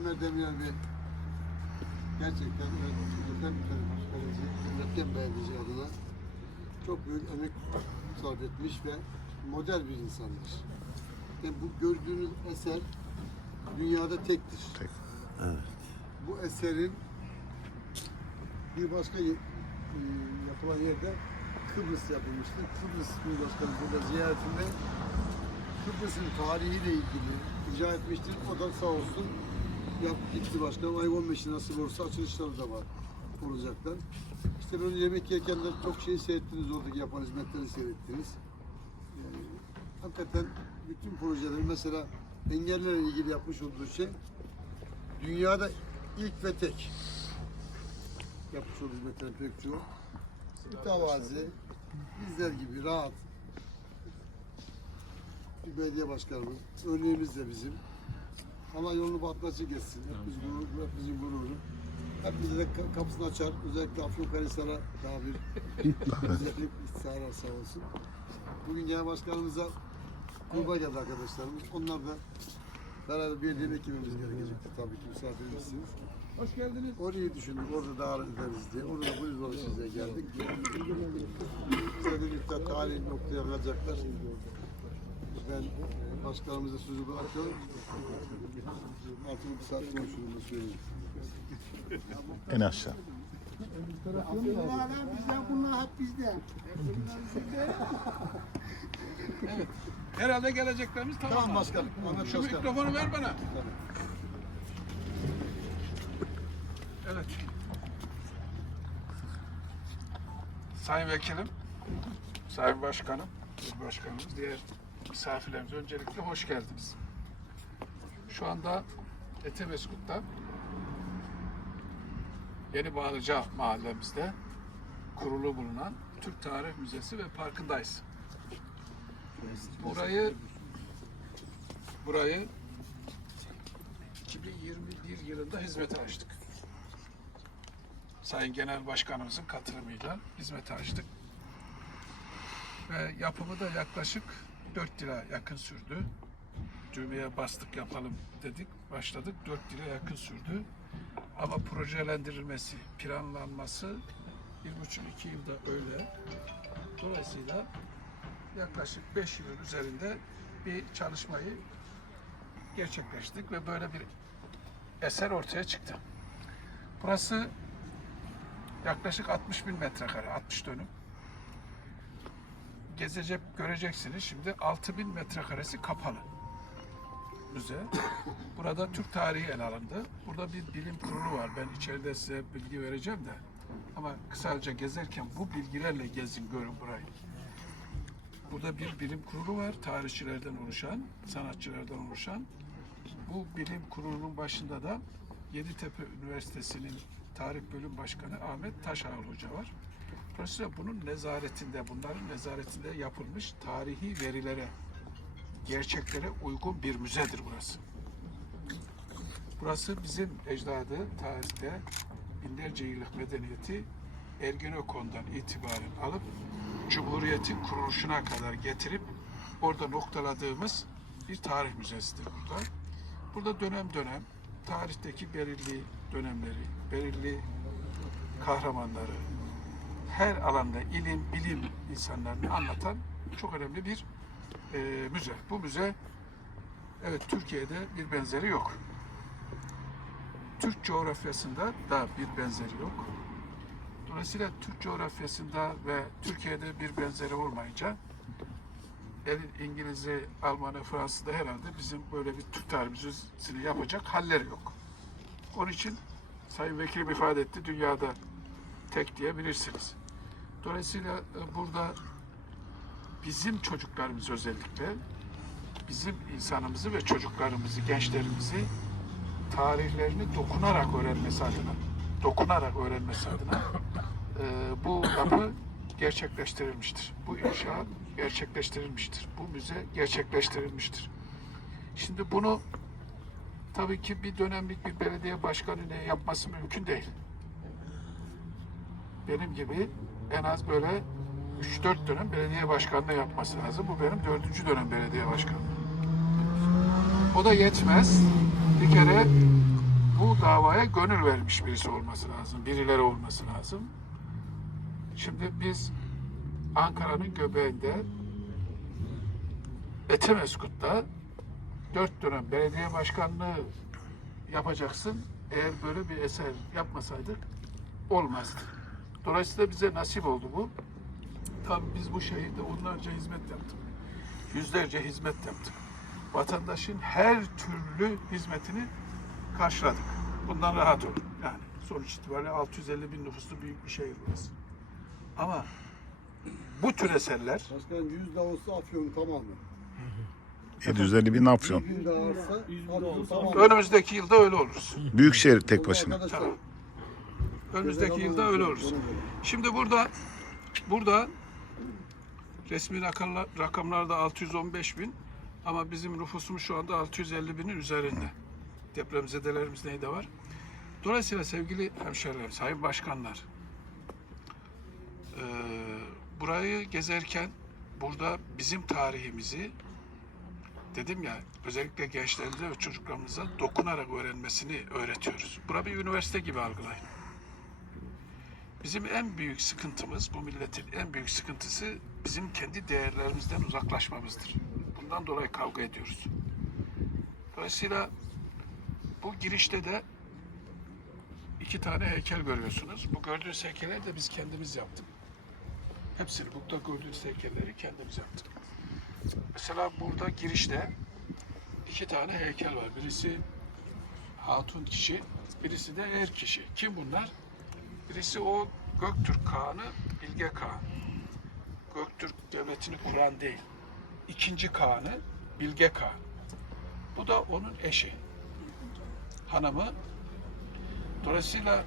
Ömer Demirel Bey gerçekten Özlem Kaleci, Özlem Belediyeci adına çok büyük emek sarf etmiş ve model bir insandır. Yani bu gördüğünüz eser dünyada tektir. Tek. Bu eserin bir başka e, yapılan yerde Kıbrıs yapılmıştı. Kıbrıs Cumhurbaşkanı burada ziyaretinde Kıbrıs'ın tarihiyle ilgili icra etmiştir. O da sağ olsun yap, gitti başkanım. Ay 15'i nasıl olursa açılışları da var olacaklar. İşte böyle yemek yerken de çok şey seyrettiniz oradaki yapan hizmetleri seyrettiniz. Yani, hakikaten bütün projeleri mesela engellerle ilgili yapmış olduğu şey dünyada ilk ve tek yapmış olduğu hizmetlerin pek çoğu. Mütevazi, bizler gibi rahat bir belediye başkanımız. Örneğimiz de bizim. Allah yolunu batması geçsin. Hepimiz gurur, hepimizin gururu. Hepimize de ka- kapısını açar. Özellikle Afyonkarahisar'a daha bir güzellik sağlar sağ olsun. Bugün genel başkanımıza kurban geldi arkadaşlarımız. Onlar da beraber bir yemek yememiz gerekecekti tabii ki misafirimizsiniz. Hoş geldiniz. Orayı düşündük, orada davet ederiz diye. Orada da bu yüzden size geldik. Bize birlikte tarihi noktaya varacaklar. Ben e, başkanımıza sözü bırakıyorum. Artık bir saat konuşurum söyleyeyim. En aşağı. Bunlar bizden, bunlar hep bizden. Herhalde geleceklerimiz tamam. Tamam başkanım. Şu başkanım. mikrofonu ver bana. Evet. Sayın Vekilim, Sayın Başkanım, İl Başkanımız, diğer misafirlerimiz öncelikle hoş geldiniz. Şu anda Etemeskut'ta Yeni Bağlıca mahallemizde kurulu bulunan Türk Tarih Müzesi ve Parkı'ndayız. Burayı burayı 2021 yılında hizmete açtık. Sayın Genel Başkanımızın katılımıyla hizmete açtık. Ve yapımı da yaklaşık 4 lira yakın sürdü. Düğmeye bastık yapalım dedik, başladık. 4 lira yakın sürdü. Ama projelendirilmesi, planlanması bir buçuk iki yılda öyle. Dolayısıyla yaklaşık 5 yılın üzerinde bir çalışmayı gerçekleştirdik ve böyle bir eser ortaya çıktı. Burası yaklaşık 60 bin metrekare, 60 dönüm. Gezecek, göreceksiniz şimdi 6 bin metrekaresi kapalı müze. Burada Türk tarihi ele alındı. Burada bir bilim kurulu var. Ben içeride size bilgi vereceğim de. Ama kısaca gezerken bu bilgilerle gezin, görün burayı. Burada bir bilim kurulu var. Tarihçilerden oluşan, sanatçılardan oluşan. Bu bilim kurulunun başında da Yeditepe Üniversitesi'nin tarih bölüm başkanı Ahmet Taşağıl Hoca var. Dolayısıyla bunun nezaretinde, bunların nezaretinde yapılmış tarihi verilere, gerçeklere uygun bir müzedir burası. Burası bizim ecdadı tarihte binlerce yıllık medeniyeti Ergenekon'dan itibaren alıp Cumhuriyet'in kuruluşuna kadar getirip orada noktaladığımız bir tarih müzesidir burada. Burada dönem dönem tarihteki belirli dönemleri, belirli kahramanları, her alanda ilim, bilim insanlarını anlatan çok önemli bir e, müze. Bu müze evet Türkiye'de bir benzeri yok. Türk coğrafyasında da bir benzeri yok. Dolayısıyla Türk coğrafyasında ve Türkiye'de bir benzeri olmayınca el- İngiliz'i, Almanı, Fransız'da herhalde bizim böyle bir Türk tarih müzesini yapacak halleri yok. Onun için Sayın Vekilim ifade etti, dünyada tek diyebilirsiniz. Dolayısıyla e, burada bizim çocuklarımız özellikle bizim insanımızı ve çocuklarımızı, gençlerimizi tarihlerini dokunarak öğrenmesi adına, dokunarak öğrenmesi adına e, bu yapı gerçekleştirilmiştir. Bu inşaat gerçekleştirilmiştir. Bu müze gerçekleştirilmiştir. Şimdi bunu tabii ki bir dönemlik bir belediye başkanı ne yapması mümkün değil. Benim gibi en az böyle 3-4 dönem belediye başkanlığı yapması lazım. Bu benim dördüncü dönem belediye başkanı. O da yetmez. Bir kere bu davaya gönül vermiş birisi olması lazım. Birileri olması lazım. Şimdi biz Ankara'nın göbeğinde Etimeskut'ta dört dönem belediye başkanlığı yapacaksın. Eğer böyle bir eser yapmasaydık olmazdı. Dolayısıyla bize nasip oldu bu. Tabii biz bu şehirde onlarca hizmet yaptık. Yüzlerce hizmet yaptık. Vatandaşın her türlü hizmetini karşıladık. Bundan rahat olun. Yani sonuç itibariyle 650 bin nüfuslu büyük bir şehir burası. Ama bu tür eserler Başkanım 100 daha olsa Afyon tamamı. 750 bin Afyon. 100 daha olsa Afyon tamamı. önümüzdeki yılda öyle oluruz. Büyükşehir tek başına. Tamam. Önümüzdeki yılda öyle oluruz. Şimdi burada burada resmi rakamlar, rakamlarda 615 bin ama bizim nüfusumuz şu anda 650 binin üzerinde. Depremzedelerimiz neyde var? Dolayısıyla sevgili hemşehrilerim, sayın başkanlar, eee, burayı gezerken burada bizim tarihimizi dedim ya özellikle gençlerimize ve çocuklarımıza dokunarak öğrenmesini öğretiyoruz. Bura bir üniversite gibi algılayın. Bizim en büyük sıkıntımız, bu milletin en büyük sıkıntısı bizim kendi değerlerimizden uzaklaşmamızdır. Bundan dolayı kavga ediyoruz. Dolayısıyla bu girişte de iki tane heykel görüyorsunuz. Bu gördüğünüz heykelleri de biz kendimiz yaptık. Hepsini, burada gördüğünüz heykelleri kendimiz yaptık. Mesela burada girişte iki tane heykel var. Birisi hatun kişi, birisi de er kişi. Kim bunlar? Birisi o Göktürk Kağan'ı Bilge Kağan. Göktürk devletini kuran değil. İkinci Kağan'ı Bilge Kağan. Bu da onun eşi. Hanımı. Dolayısıyla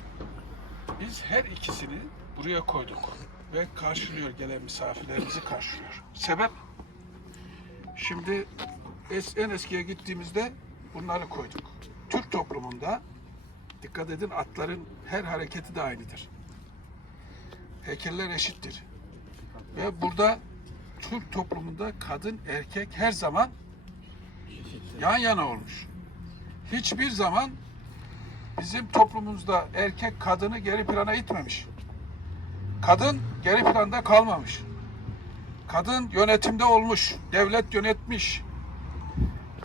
biz her ikisini buraya koyduk ve karşılıyor gelen misafirlerimizi karşılıyor. Sebep? Şimdi es, en eskiye gittiğimizde bunları koyduk. Türk toplumunda dikkat edin atların her hareketi de aynıdır. Heykeller eşittir. Ve burada Türk toplumunda kadın erkek her zaman yan yana olmuş. Hiçbir zaman bizim toplumumuzda erkek kadını geri plana itmemiş. Kadın geri planda kalmamış. Kadın yönetimde olmuş, devlet yönetmiş.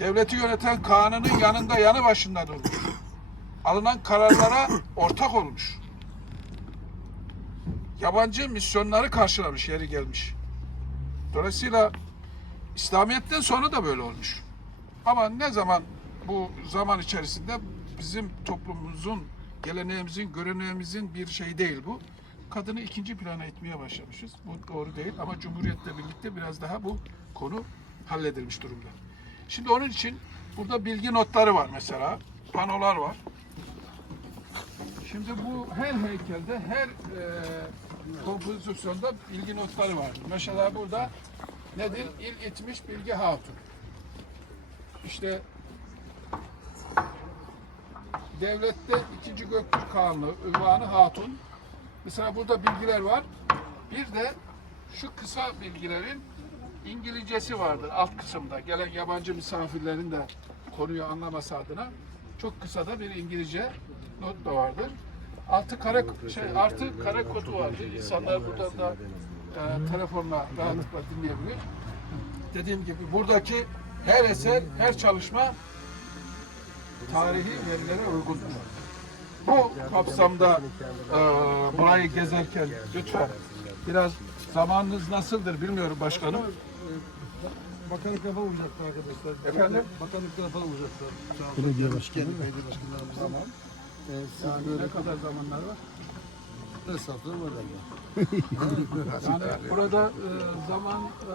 Devleti yöneten kanının yanında yanı başında durmuş. Alınan kararlara ortak olmuş. Yabancı misyonları karşılamış, yeri gelmiş. Dolayısıyla İslamiyet'ten sonra da böyle olmuş. Ama ne zaman bu zaman içerisinde bizim toplumumuzun, geleneğimizin, göreneğimizin bir şey değil bu. Kadını ikinci plana itmeye başlamışız. Bu doğru değil ama Cumhuriyet'le birlikte biraz daha bu konu halledilmiş durumda. Şimdi onun için burada bilgi notları var mesela. Panolar var. Şimdi bu her heykelde, her e, kompozisyonda bilgi notları vardır. Mesela burada nedir? İl itmiş Bilge Hatun. İşte devlette ikinci Göktürk Kağanlığı, ünvanı Hatun. Mesela burada bilgiler var. Bir de şu kısa bilgilerin İngilizcesi vardır alt kısımda. Gelen yabancı misafirlerin de konuyu anlaması adına çok kısa da bir İngilizce not da vardır. Altı kare şey artı kare kodu vardır. İnsanlar buradan da e, telefonla rahatlıkla dinleyebilir. Dediğim gibi buradaki her eser, her çalışma tarihi yerlere uygundur. Bu kapsamda e, burayı gezerken lütfen biraz zamanınız nasıldır bilmiyorum başkanım. Bakanlıkla falan uzaktı arkadaşlar. Efendim? Bakanlıkla falan uzaktı. Belediye başkanı. Belediye başkanlarımız. Tamam. Ee, siz Yani böyle ne kadar zamanlar var? hesaplar var galiba. Yani burada e, zaman e,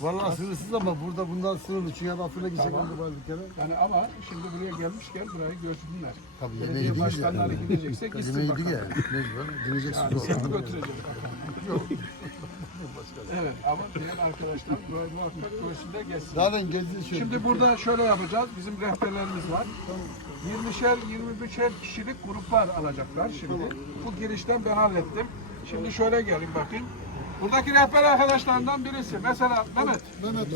Vallahi sınırsız ama burada bundan sınırlı. Çünkü ya Afrin'e gitsek Tamam. var bir kere. yani ama şimdi buraya gelmişken burayı görsünler. Tabii Belediye başkanları gidecekse gitsin Yemeği bakalım. ya. Mecbur. Yani Dinleyeceksiniz seni orada. Evet ama diğer arkadaşlar böyle muhakkak görsünler gelsin. Zaten gezdi şöyle. Şimdi burada şöyle yapacağız. Bizim rehberlerimiz var. 20'şer 23'er kişilik gruplar alacaklar şimdi. Bu girişten ben hallettim. Şimdi şöyle gelin bakayım. Buradaki rehber arkadaşlarından birisi. Mesela Mehmet.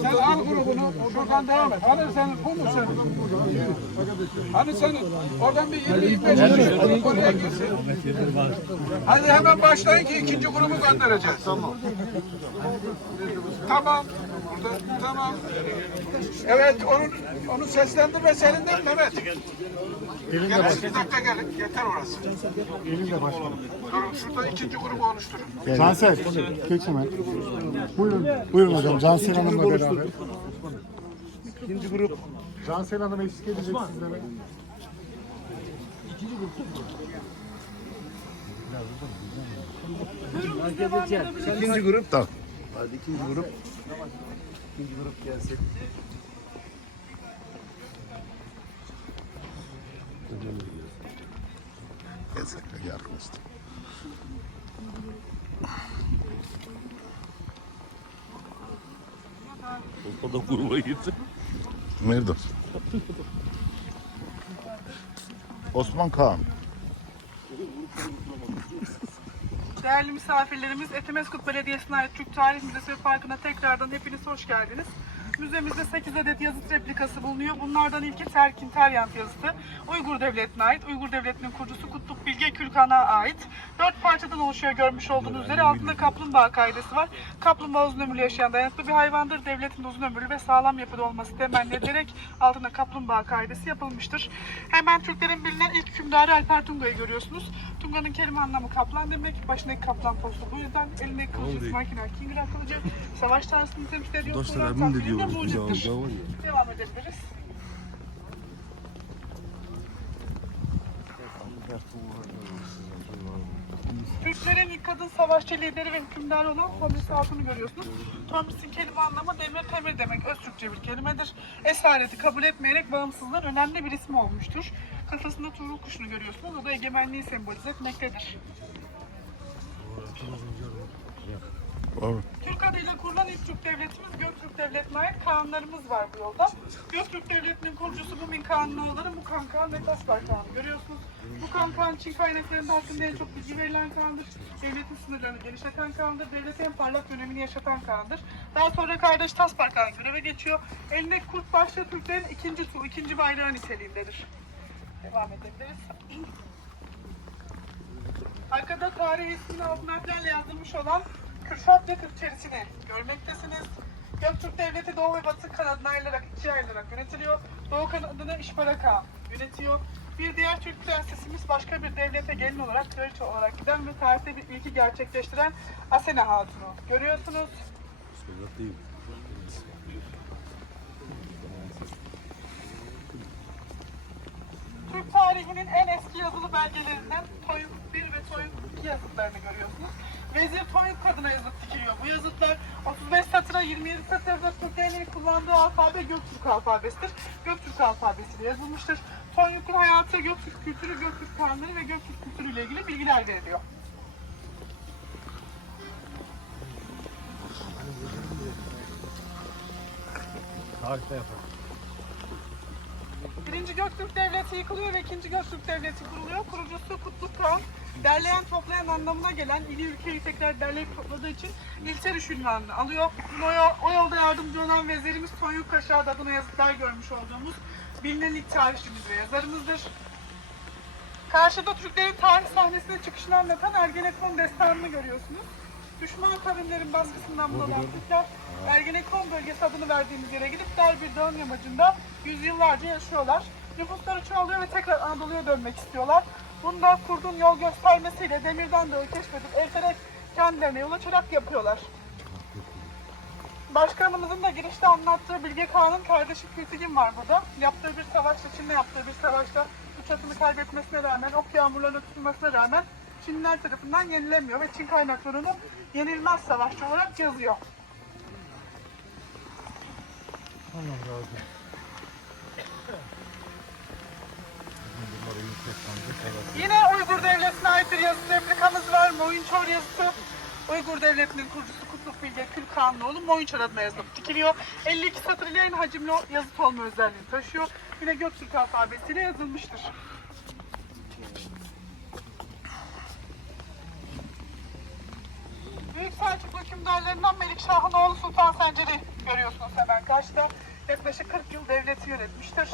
Sen al grubunu. Şuradan devam et. Hani senin bu mu senin? Hani senin? Oradan bir 20-25 kişi oraya girsin. Hadi hemen başlayın ki ikinci grubu göndereceğiz. Tamam. Tamam. Burada, tamam. Evet, onun onu seslendirme senin de Mehmet. Gelin bir dakika gelin. Yeter orası. Elimle başkanım. Durun şurada ikinci grubu oluşturun. Cansel, geç hemen. Buyurun, buyurun hocam. Cansel Hanım'la beraber. İkinci grup. Cansel Hanım eşlik edecek sizlere. İkinci grup. Tamam. Hadi ikinci grup. İkinci grup gelsin. Gel arkadaşlar. O da gruba gitti. Mevdut. Osman Kağan. Değerli misafirlerimiz, Etimeskut Belediyesi'ne ait Türk Tarih Müzesi ve Parkı'na tekrardan hepiniz hoş geldiniz. Müzemizde 8 adet yazıt replikası bulunuyor. Bunlardan ilki Terkin Taryant yazısı. Uygur Devleti'ne ait. Uygur Devleti'nin kurucusu Bilge Kürkan'a ait. Dört parçadan oluşuyor görmüş olduğunuz üzere. Altında kaplumbağa kaidesi var. Kaplumbağa uzun ömürlü yaşayan dayanıklı bir hayvandır. Devletin uzun ömürlü ve sağlam yapıda olması temenni edilerek altına kaplumbağa kaidesi yapılmıştır. Hemen Türklerin bilinen ilk hükümdarı Alper Tunga'yı görüyorsunuz. Tunga'nın kelime anlamı kaplan demek. Başındaki kaplan postu bu yüzden. Elindeki kılıcı makina Kingra kılıcı. Savaş tarzını temsil ediyor. Kur'an takvimi de. Devam edebiliriz. Türklerin ilk kadın savaşçı lideri ve hükümdarı olan Tomris Hatun'u görüyorsunuz. Tomris'in kelime anlamı demir temir demek. Öz Türkçe bir kelimedir. Esareti kabul etmeyerek bağımsızlığın önemli bir ismi olmuştur. Kafasında tuğrul kuşunu görüyorsunuz. O da egemenliği sembolize etmektedir. Doğru. Türk adıyla kurulan ilk Türk devletimiz Göktürk Devleti'ne ait Kağanlarımız var bu yolda. Göktürk Devleti'nin kurucusu Bumin Kağanlıoğulları Mukan Kağan ve Taspar Kağan'ı görüyorsunuz. Mukan Kağan Çin kaynaklarında hakkında en çok bilgi verilen Kağan'dır. Devletin sınırlarını genişleten Kağan'dır. Devletin en parlak dönemini yaşatan Kağan'dır. Daha sonra kardeş Taspar Kağan göreve geçiyor. Elindeki kurt başlı Türklerin ikinci tu, ikinci bayrağı niteliğindedir. Devam edebiliriz. Arkada tarih ismini altın harflerle yazılmış olan Kürşat ve Kırkçerisini görmektesiniz. Göktürk Devleti Doğu ve Batı kanadına ayrılarak ikiye ayrılarak yönetiliyor. Doğu kanadını İşbarak Ağa yönetiyor. Bir diğer Türk prensesimiz başka bir devlete gelin olarak kraliçe olarak giden ve tarihte bir ilki gerçekleştiren Asena Hatun'u görüyorsunuz. Türk tarihinin en eski yazılı belgelerinden Toyuk 1 ve Toyuk 2 yazıtlarını görüyorsunuz. Vezir Toyuk kadına yazıt dikiliyor. Bu yazıtlar 35 satıra 27 satırda Türklerin kullandığı alfabe Göktürk alfabesidir. Göktürk alfabesiyle yazılmıştır. Tonyuk'un hayatı, Göktürk kültürü, Göktürk kanunları ve Göktürk kültürüyle ilgili bilgiler veriliyor. Birinci Göktürk Devleti yıkılıyor ve ikinci Göktürk Devleti kuruluyor. Kurucusu Kutluk Kağan. Derleyen toplayan anlamına gelen ili ülkeyi tekrar derleyip topladığı için İlteriş ünvanını alıyor. O, o yolda yardımcı olan vezirimiz Tonyuk Kaşağı'da adına yazıtlar görmüş olduğumuz bilinen ilk tarihçimiz ve yazarımızdır. Karşıda Türklerin tarih sahnesine çıkışını anlatan Ergenekon destanını görüyorsunuz. Düşman kavimlerin baskısından bunalan Türkler Ergenekon bölgesi adını verdiğimiz yere gidip dar bir dağın yamacında yüzyıllarca yaşıyorlar. Nüfusları çoğalıyor ve tekrar Anadolu'ya dönmek istiyorlar. Bunda kurdun yol göstermesiyle Demirden Dağı keşfedip erterek kendilerine yol açarak yapıyorlar. Başkanımızın da girişte anlattığı Bilge Kağan'ın kardeşi Kültigin var burada. Yaptığı bir savaşta, Çin'le yaptığı bir savaşta üç atını kaybetmesine rağmen, ok yağmurlarına tutulmasına rağmen Çinliler tarafından yenilemiyor ve Çin kaynaklarını yenilmez savaşçı olarak yazıyor. Yine Uygur Devleti'ne ait bir yazıt replikamız var. Moyunçor yazısı. Uygur Devleti'nin kurucusu Kutluk Bilge Külkanlıoğlu Moyunçor adına yazılıp dikiliyor. 52 satır ile en hacimli yazıt olma özelliğini taşıyor. Yine Göktürk alfabesiyle yazılmıştır. Büyük Selçuklu hükümdarlarından Melikşah'ın oğlu Sultan Sencer'i görüyorsunuz hemen karşıda. Yaklaşık 40 yıl devleti yönetmiştir.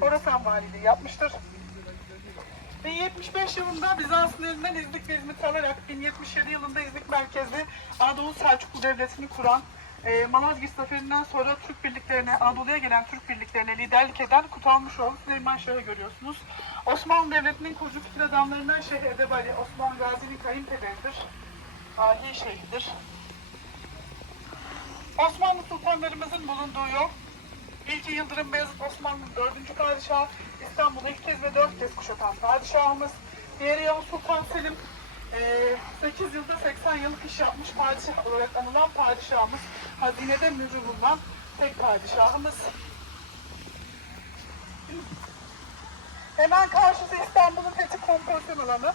Horasan valiliği yapmıştır. 1075 yılında Bizans'ın elinden İznik ve İzmit'i alarak 1077 yılında İznik merkezli Anadolu Selçuklu Devleti'ni kuran e, Malazgirt Zaferi'nden sonra Türk birliklerine, Anadolu'ya gelen Türk birliklerine liderlik eden Kutalmışoğlu Süleyman Şah'ı görüyorsunuz. Osmanlı Devleti'nin kurucu fikir adamlarından Şeyh Edebali, Osman Gazi'nin kayınpederidir. Ahi şeyhdir. Osmanlı sultanlarımızın bulunduğu yol İlki Yıldırım Beyazıt Osmanlı'nın dördüncü padişahı, İstanbul'u ilk kez ve dört kez kuşatan padişahımız. Diğeri Yavuz Sultan Selim, eee, 8 yılda 80 yıllık iş yapmış padişah olarak anılan padişahımız. Hazinede mührü bulunan tek padişahımız. Hemen karşısı İstanbul'un fethi kompozisyon alanı.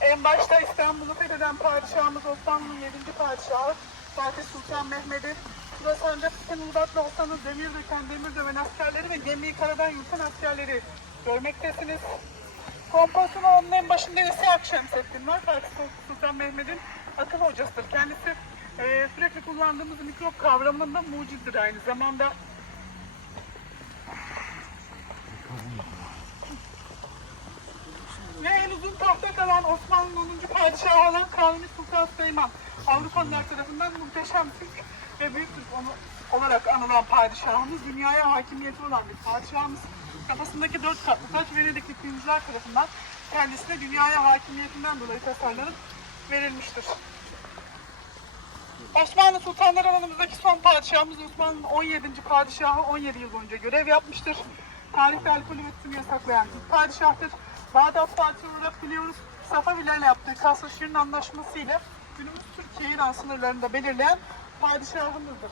En başta İstanbul'u fetheden padişahımız Osmanlı'nın 7. padişahı Fatih Sultan Mehmet'i. Burası ancak Ulubatlı Osmanlı demir döken, demir döven askerleri ve gemiyi karadan yürüten askerleri görmektesiniz. Kompozisyon alanının en başında ise Akşemseddin var. Fatih Sultan Mehmet'in akıl hocasıdır. Kendisi eee, sürekli kullandığımız mikrop kavramında mucittir aynı zamanda. Ve en uzun tahta kalan Osmanlı'nın 10. padişahı olan Kanuni Sultan Süleyman. Avrupalılar tarafından muhteşem Türk ve büyük onu, olarak anılan padişahımız. Dünyaya hakimiyeti olan bir padişahımız. Kafasındaki dört katlı taç Venedikli kuyumcular tarafından kendisine dünyaya hakimiyetinden dolayı tasarlanıp verilmiştir. Osmanlı sultanları alanımızdaki son padişahımız Osmanlı'nın 17. padişahı 17 yıl boyunca görev yapmıştır. Tarihte alkol üretimini yasaklayan ilk padişahtır. Bağdat Fatih olarak biliyoruz. Safavilerle yaptığı Kasr Şirin Anlaşması ile günümüz Türkiye İran sınırlarında belirleyen padişahımızdır.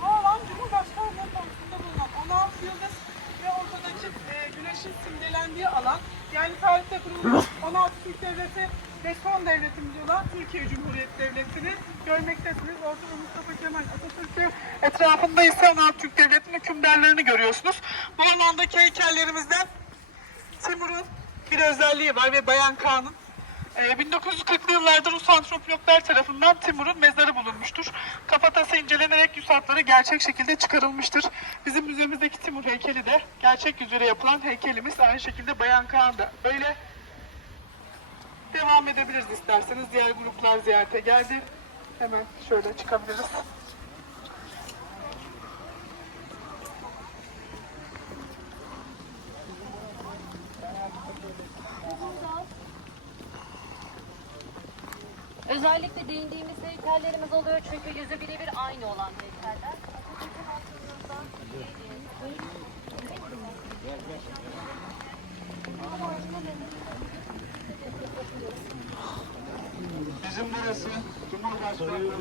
Bu alan Cumhurbaşkanlığı konusunda bulunan 16 yıldız ve ortadaki e, güneşin simgelendiği alan. Yani tarihte kurulmuş 16 Türk Devleti ve son devletimiz olan Türkiye Cumhuriyeti Devleti'ni görmektesiniz. Ortada Mustafa Kemal Atatürk'ü etrafında ise 16 Türk Devleti'nin hükümdarlarını görüyorsunuz. Bu alandaki heykellerimizden Timur'un bir özelliği var ve Bayan Kağan'ın ee, 1940'lı yıllarda Rus antropologlar tarafından Timur'un mezarı bulunmuştur. Kafatası incelenerek yüz hatları gerçek şekilde çıkarılmıştır. Bizim müzemizdeki Timur heykeli de gerçek yüzüyle yapılan heykelimiz aynı şekilde Bayan Kağan da böyle devam edebiliriz isterseniz. Diğer gruplar ziyarete geldi. Hemen şöyle çıkabiliriz. Özellikle değindiğimiz heykellerimiz oluyor çünkü yüzü birebir aynı olan heykeller. Bizim burası Cumhurbaşkanlığı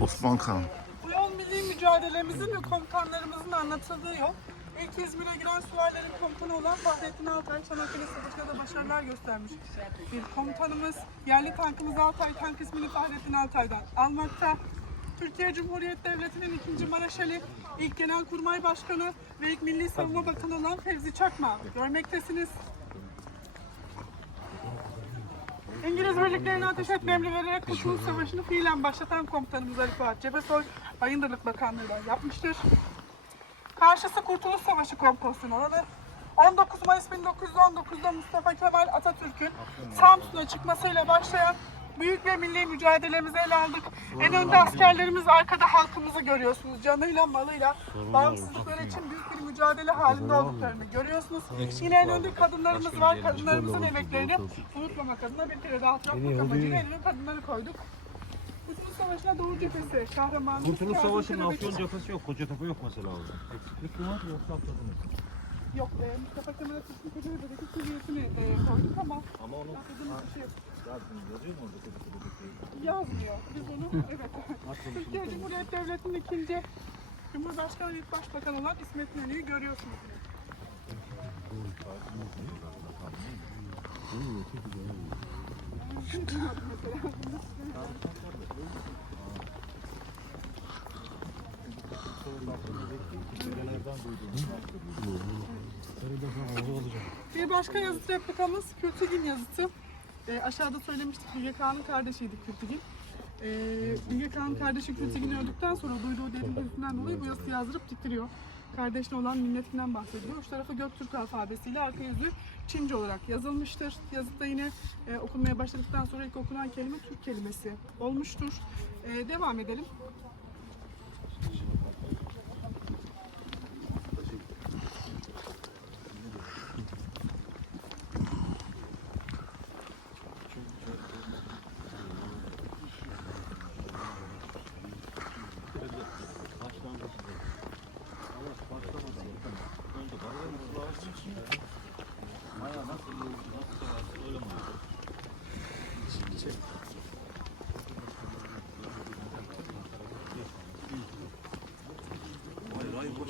Osman Kağan. Bu yol milli mücadelemizin ve komutanlarımızın anlatıldığı yol. İlk İzmir'e giren süvarilerin komutanı olan Fahrettin Altay, Çanakkale Savaşı'nda başarılar göstermiş bir komutanımız. Yerli tankımız Altay, tank ismini Fahrettin Altay'dan almakta. Türkiye Cumhuriyeti Devleti'nin ikinci Maraşali, ilk Genelkurmay Başkanı ve ilk Milli Savunma Bakanı olan Fevzi Çakma görmektesiniz. İngiliz birliklerine ateş etme vererek Kurtuluş Savaşı'nı fiilen başlatan komutanımız Ali Fuat Cebesoy, Bayındırlık Bakanlığı'yla yapmıştır. Karşısı Kurtuluş Savaşı kompozisyonu alanı. 19 Mayıs 1919'da Mustafa Kemal Atatürk'ün Samsun'a çıkmasıyla başlayan büyük ve milli mücadelemizi ele aldık. En önde askerlerimiz, arkada halkımızı görüyorsunuz. Canıyla, malıyla, bağımsızlıkları için büyük bir mücadele halinde olduklarını görüyorsunuz. Yine en önde kadınlarımız var. Kadınlarımızın emeklerini unutmamak adına bir kere daha hatırlatmak amacıyla en önde kadınları koyduk. Kurtuluş Savaşı'na Doğu Cephesi, Kahramanımız. Kurtuluş Savaşı'nın Afyon cephesi yok. Kocatepe yok mesela orada. Eksiklik mi var yoksa atladınız? Yok, e, Mustafa Kemal Atatürk'ün Kocaeli'deki seviyesini e, koyduk ama Ama onu atladığımız bir şey yok. Yazmıyor. Biz onu evet. Türkiye Cumhuriyet Devleti'nin ikinci Cumhurbaşkanı ilk başbakan olan İsmet İnönü'yü görüyorsunuz. Bir başka yazıt replikamız Kültigin yazıtı. Ee, aşağıda söylemiştik Bilge Kağan'ın kardeşiydi Kültigin. Ee, Bilge Kağan'ın kardeşi Kültigin öldükten sonra duyduğu derin hüznünden dolayı bu yazıyı yazdırıp diktiriyor. Kardeşine olan minnetinden bahsediyor. Uç tarafı Göktürk alfabesiyle arka yüzü Çince olarak yazılmıştır. Yazıtta yine e, okunmaya başladıktan sonra ilk okunan kelime Türk kelimesi olmuştur. E, devam edelim.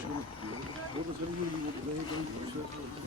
Başkanım. Orada senin gibi bir